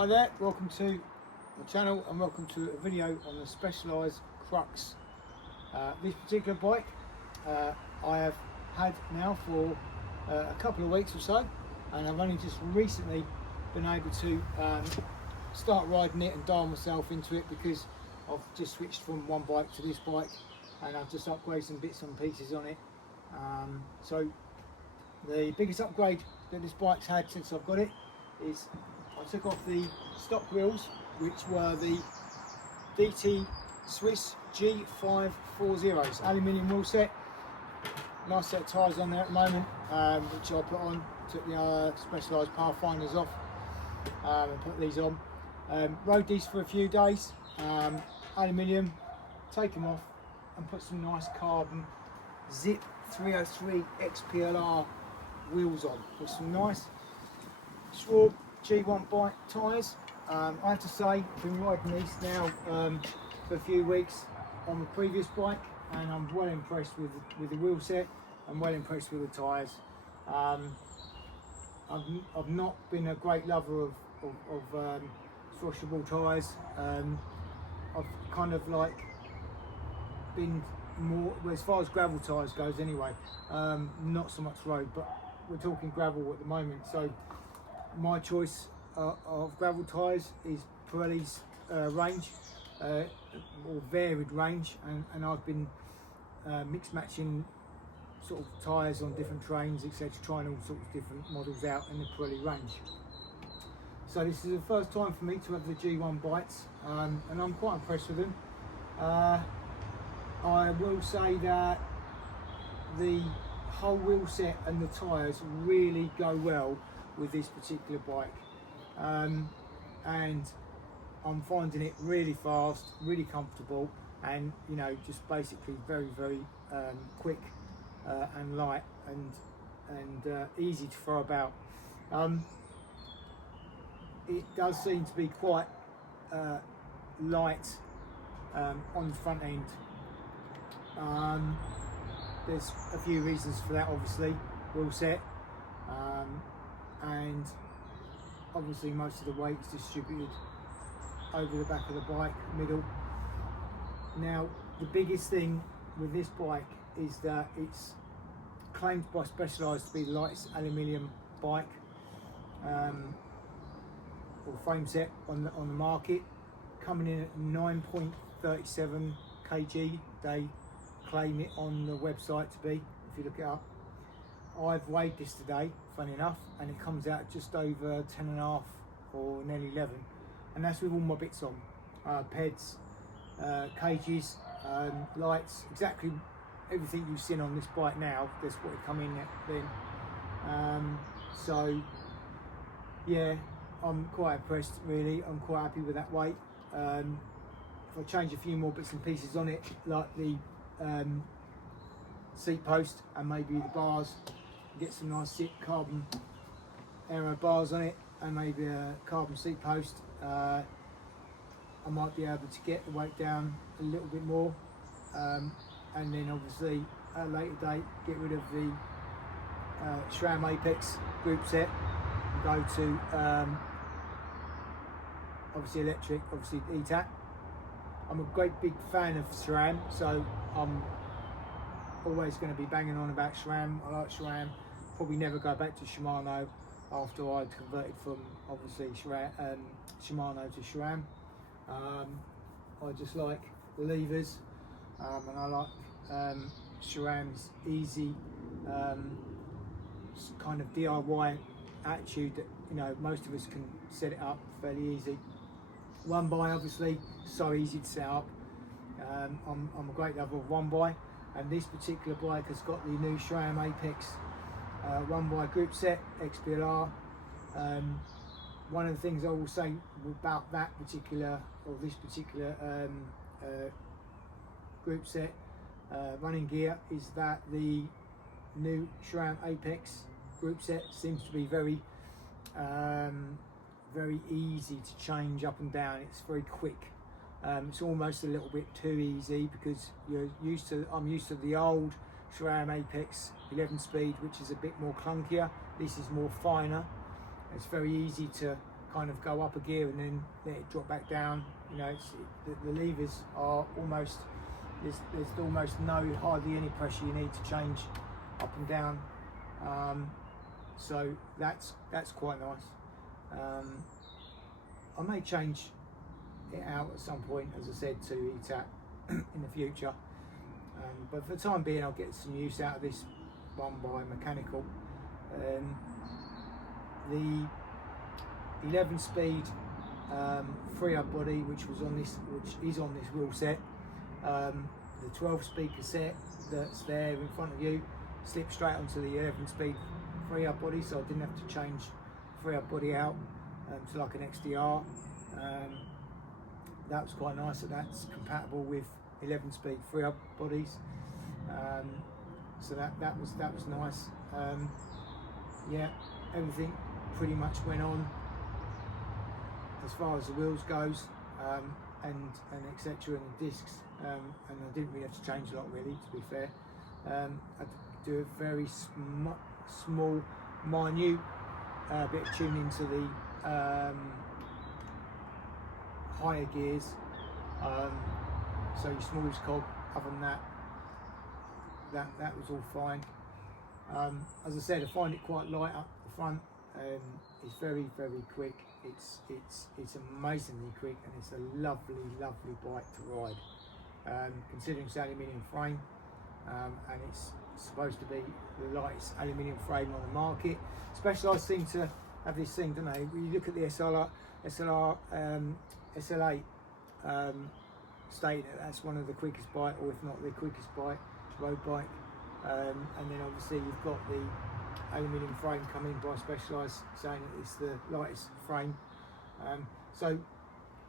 Hi there, welcome to the channel and welcome to a video on the Specialised Crux. This particular bike I have had now for a couple of weeks or so, and I've only just recently been able to start riding it and dial myself into it because I've just switched from one bike to this bike and I've just upgraded some bits and pieces on it. So the biggest upgrade that this bike's had since I've got it is I took off the stock wheels, which were the DT Swiss G540s, aluminium wheel set. Nice set of tyres on there at the moment, which I put on. Took the Specialised Pathfinders off and put these on. Rode these for a few days, aluminium, take them off and put some nice carbon Zip 303 XPLR wheels on with some nice Schwab G1 bike tyres. I have to say, I've been riding these now for a few weeks on the previous bike, and I'm well impressed with the wheel set. I'm well impressed with the tyres. I've not been a great lover of throttlable tyres. I've kind of like been more, well, as far as gravel tyres goes anyway, not so much road, but we're talking gravel at the moment. So my choice of gravel tyres is Pirelli's range, or varied range, and I've been mix matching sort of tyres on different trains, etc., trying all sorts of different models out in the Pirelli range. So this is the first time for me to have the G1 bikes, and I'm quite impressed with them. I will say that the whole wheel set and the tyres really go well with this particular bike, and I'm finding it really fast, really comfortable, and you know, just basically very quick and light and easy to throw about. It does seem to be quite light on the front end. There's a few reasons for that, obviously. Wheel set, and obviously most of the weight is distributed over the back of the bike, middle. Now, the biggest thing with this bike is that it's claimed by Specialised to be the lightest aluminium bike or frame set on the market, coming in at 9.37 kg. They claim it on the website to be, if you look it up. I've weighed this today, funny enough, and it comes out just over 10.5 or nearly 11, and that's with all my bits on, peds, cages, lights, exactly everything you've seen on this bike now. That's what it come in at then. So yeah, I'm quite impressed really. I'm quite happy with that weight. If I change a few more bits and pieces on it, like the seat post and maybe the bars, get some nice carbon aero bars on it and maybe a carbon seat post, I might be able to get the weight down a little bit more, and then obviously at a later date get rid of the SRAM Apex group set and go to obviously electric, obviously ETAC. I'm a great big fan of SRAM, so I'm always going to be banging on about SRAM. I like SRAM. Probably never go back to Shimano after I'd converted from obviously Shimano to SRAM. I just like the levers, and I like SRAM's easy kind of DIY attitude that, you know, most of us can set it up fairly easy. One by, obviously, so easy to set up. I'm a great lover of one by, and this particular bike has got the new SRAM Apex one by group set XPLR. One of the things I will say about that particular, or this particular group set running gear, is that the new SRAM Apex group set seems to be very easy to change up and down. It's very quick. It's almost a little bit too easy because I'm used to the old SRAM Apex 11 speed, which is a bit more clunkier. This is more finer. It's very easy to kind of go up a gear and then let it drop back down. You know, the levers are almost, there's almost hardly any pressure you need to change up and down. So that's quite nice. I may change it out at some point, as I said, to ETAP in the future. But for the time being, I'll get some use out of this one by mechanical. The 11-speed free-up body, which is on this wheel set, the 12-speed cassette that's there in front of you slipped straight onto the 11-speed free-up body, so I didn't have to change the free-up body out to like an XDR. That was quite nice that that's compatible with 11-speed free-up bodies. So that was nice. Yeah, everything pretty much went on as far as the wheels goes, and etc. and the discs, and I didn't really have to change a lot, really, to be fair. I had to do a very small, minute bit of tuning to the higher gears, so your smallest cog. Other than that was all fine. As I said, I find it quite light up the front. It's very quick. It's amazingly quick, and it's a lovely bike to ride. Considering it's aluminium frame, and it's supposed to be the lightest aluminium frame on the market. Specialised seem to have this thing, don't they? When you look at the SL8, stating that that's one of the quickest bike, or if not the quickest bike, road bike. And then obviously you've got the aluminium frame coming by Specialised, saying that it's the lightest frame. So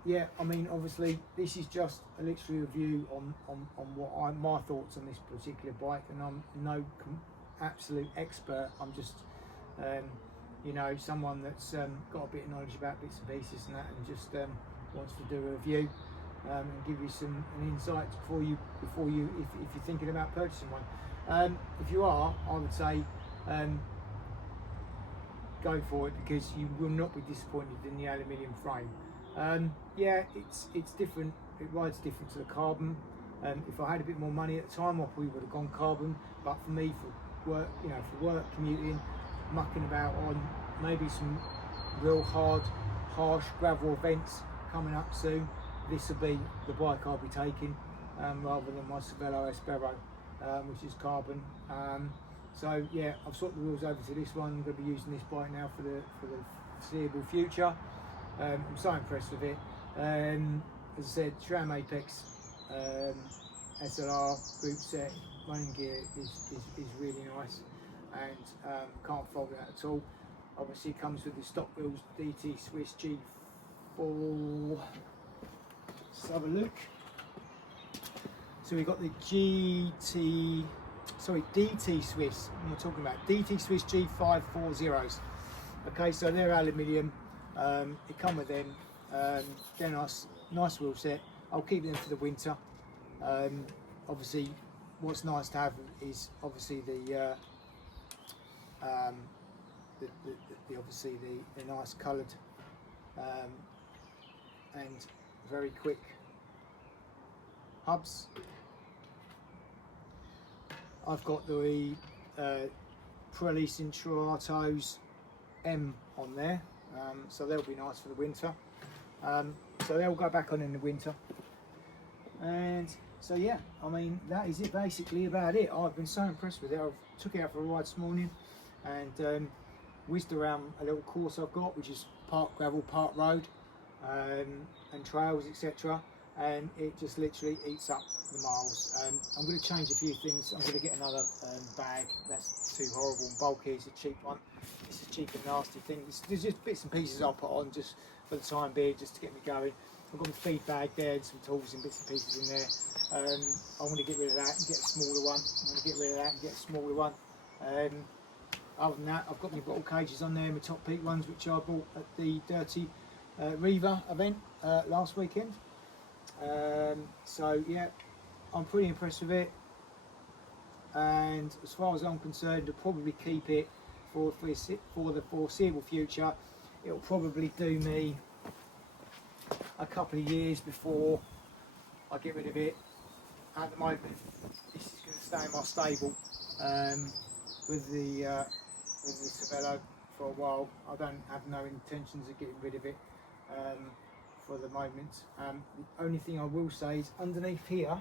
yeah, I mean, obviously this is just a literary review on what my thoughts on this particular bike, and I'm no absolute expert. I'm just you know, someone that's got a bit of knowledge about bits and pieces and that, and just wants to do a review and give you an insight before you if you're thinking about purchasing one. If you are, I would say go for it, because you will not be disappointed in the aluminium frame. Yeah, it's different. It rides different to the carbon. If I had a bit more money at the time, I probably would have gone carbon. But for me, for work, you know, for work, commuting, mucking about on maybe some real harsh gravel events coming up soon, this will be the bike I'll be taking, rather than my Cervelo Espero, which is carbon. So yeah, I've swapped the wheels over to this one. I'm going to be using this bike now for the foreseeable future. I'm so impressed with it. As I said, SRAM Apex SLR group set running gear is really nice, and can't fault that at all. Obviously, it comes with the stock wheels, DT Swiss G4. Let's have a look. So we've got the DT Swiss. We're talking about DT Swiss G540s. Okay, so they're aluminium. They come with them. They're nice wheel set. I'll keep them for the winter. Obviously, what's nice to have is obviously the nice coloured and very quick hubs. I've got the Pirelli Cinturatos M on there, so they'll be nice for the winter. So they'll go back on in the winter. And so yeah, I mean, that is it basically about it. I've been so impressed with it. I took it out for a ride this morning and whizzed around a little course I've got, which is part gravel, part road, and trails, etc. And it just literally eats up the miles. I'm going to change a few things. I'm going to get another bag. That's too horrible and bulky. It's a cheap one. It's a cheap and nasty thing. There's just bits and pieces I'll put on just for the time being, just to get me going. I've got my feed bag there and some tools and bits and pieces in there. I want to get rid of that and get a smaller one. Other than that, I've got my bottle cages on there, my Top Peak ones, which I bought at the Dirty Riva event last weekend. So yeah, I'm pretty impressed with it, and as far as I'm concerned, I'll probably keep it for the foreseeable future. it'll probably do me a couple of years before I get rid of it. At the moment, this is going to stay in my stable with the Cervelo for a while. I don't have no intentions of getting rid of it for the moment. The only thing I will say is underneath here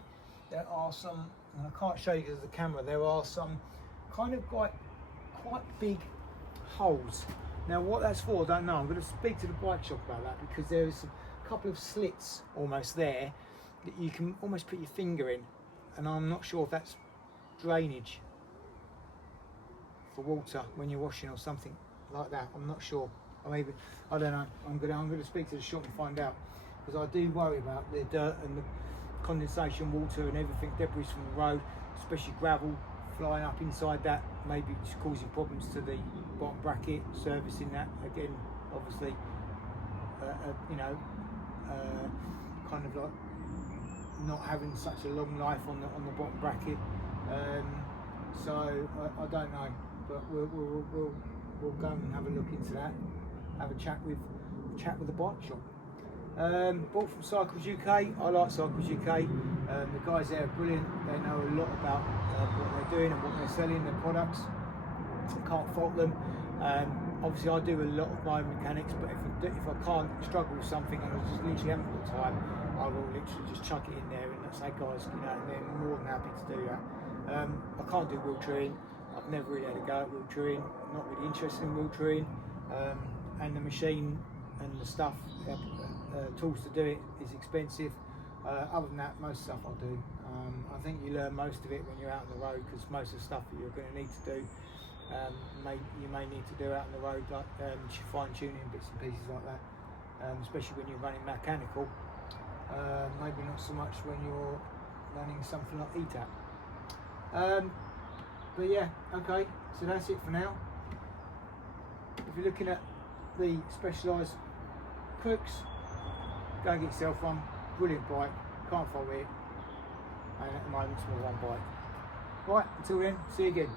there are some, and I can't show you because of the camera, there are some kind of quite big holes. Now what that's for I don't know. I'm going to speak to the bike shop about that, because there is a couple of slits almost there that you can almost put your finger in, and I'm not sure if that's drainage for water when you're washing or something like that. I'm not sure. Or maybe, I don't know. I'm going to speak to the shop and find out, because I do worry about the dirt and the condensation water and everything, debris from the road, especially gravel flying up inside that, maybe just causing problems to the bottom bracket, servicing that again, obviously, you know, kind of like not having such a long life on the bottom bracket. So I don't know, but we'll go and have a look into that, have a chat with the bike shop. Bought from Cycles UK. I like Cycles UK. The guys there are brilliant. They know a lot about what they're doing and what they're selling, their products. Can't fault them. Obviously I do a lot of my mechanics, but if I can't struggle with something and I just literally haven't got time, I will literally just chuck it in there and say, guys, you know, they're more than happy to do that. I can't do wheel treeing. I've never really had a go at wheel treeing. Not really interested in wheel treeing. And the machine and the stuff, tools to do it is expensive. Other than that, most stuff I do. I think you learn most of it when you're out on the road, because most of the stuff that you're going to need to do, you may need to do out on the road, like fine tuning bits and pieces like that, especially when you're running mechanical. Maybe not so much when you're running something like ETAP. But yeah, okay, so that's it for now. If you're looking at the Specialised crux, go and get yourself one. Brilliant bike, can't fault it, and at the moment it's my one bike. Right, until then, see you again.